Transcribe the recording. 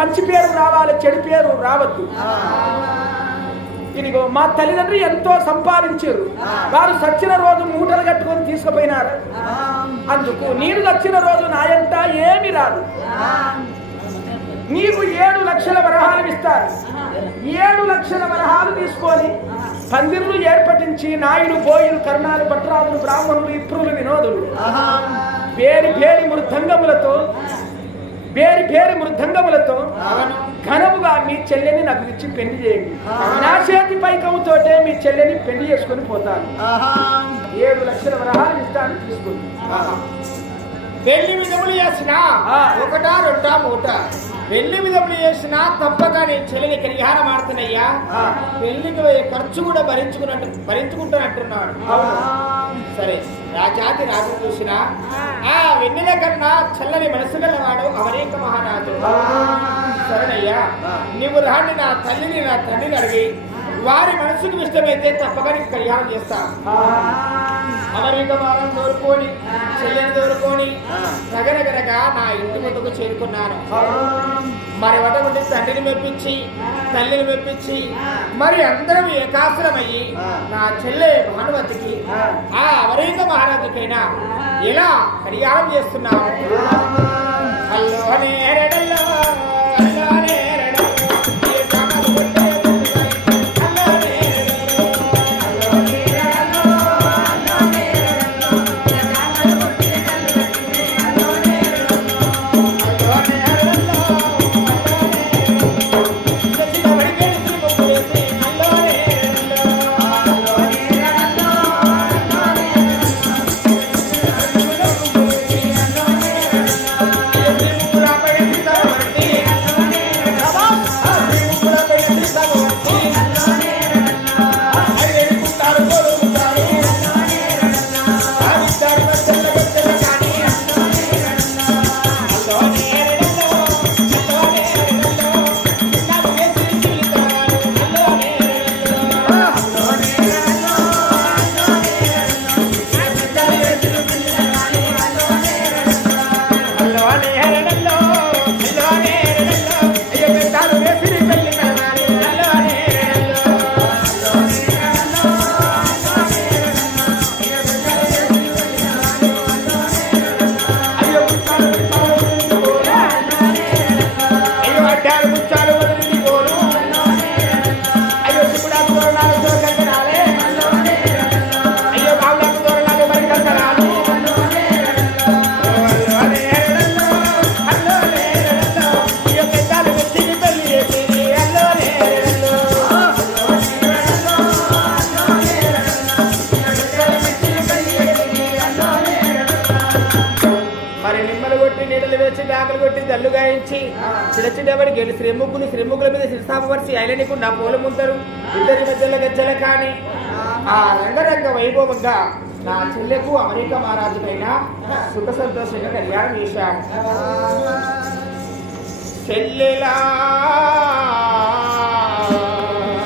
మంచి పేరు రావాలి చెడు పేరు రావద్దు. ఇదిగో మా తల్లిదండ్రులు ఎంతో సంపాదించారు. వారు సచ్చిన రోజు మూటలు కట్టుకొని తీసుకుపోయినారు. అందుకు నేను వచ్చిన రోజు నాయంట ఏమి రాదు. నీకు ఏడు లక్షల వరహాలు ఇస్తారు. ఏడు లక్షల వరహాలు తీసుకొని పందిర్లు ఏర్పటించి నాయుడు బోయిలు కర్ణాలు భట్రాదులు బ్రాహ్మణులు ఇప్రులు వినోదులు. పేరి పేరి మృదంగములతో పేరి పేరి మృదంగములతో ఘనముగా మీ చెల్లెని నాకు ఇచ్చి పెళ్ళి చేయండి. నా చేతి పైకముతోటే మీ చెల్లెని పెళ్ళి చేసుకొని పోతాను. ఏడు లక్షల వరహాలు ఇస్తాను తీసుకోండి పెళ్ళి విధములు చేసిన. ఒకటా రెండా మూట? పెళ్ళి విధములు చేసిన తప్పక నీ చెల్లిని కరిహారం ఆడుతున్నాయ్యా. పెళ్ళికి పోయే ఖర్చు కూడా భరించుకున్నట్టు భరించుకుంటానంటున్నాడు సరే. రాజాతి రాజు చూసిన ఆ. వెన్నెల కన్నా చల్లని మనసు గలవాడు అవరేక మహారాజు. సరేనయ్యా నీవు రాండి నా తల్లిని నా తండ్రిని అడిగి వారి మనసుకు ఇష్టమైతే తప్పక నీకు కళ్యాణం చేస్తా. అమెరిక వారం దోరుకొని చెల్లెని దోరుకొని రగరగరగా నా ఇంటి ముందుకు చేరుకున్నాను. మరి వటగుండి తండ్రిని మెప్పించి తల్లిని మెప్పించి మరి అందరం ఏకాసురమయ్యి నా చెల్లె భానుమతికి ఆ. అవరేక మహారాజుకైనా ఎలా కళ్యాణం చేస్తున్నాము కొట్టి దల్లు గాయించి చిడచిడబడి గెలి శ్రీముగ్గులు శ్రీముగ్గుల మీద శిరసాపరిచి ఐలనికు నా పూల ముందరు ఇద్దరి మధ్యలో గజ్జల కాని ఆ రంగరంగ వైభవంగా నా చెల్లెకు అమెరికా మహారాజుకైనా సుఖ సంతోషంగా కళ్యాణం చేశాము చెల్లెలా